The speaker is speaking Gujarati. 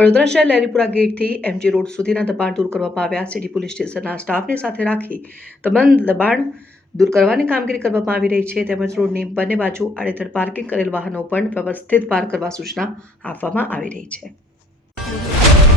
વડોદરા શહેર લેરીપુરા ગેટથી એમજી રોડ સુધીના દબાણ દૂર કરવામાં આવ્યા. સિટી પોલીસ સ્ટેશનના સ્ટાફને સાથે રાખી તમામ દબાણ દૂર કરવાની કામગીરી કરવામાં આવી રહી છે. તેમજ રોડની બંને બાજુ આડેધડ પાર્કિંગ કરેલ વાહનો પણ વ્યવસ્થિત પાર્ક કરવા સૂચના આપવામાં આવી રહી છે.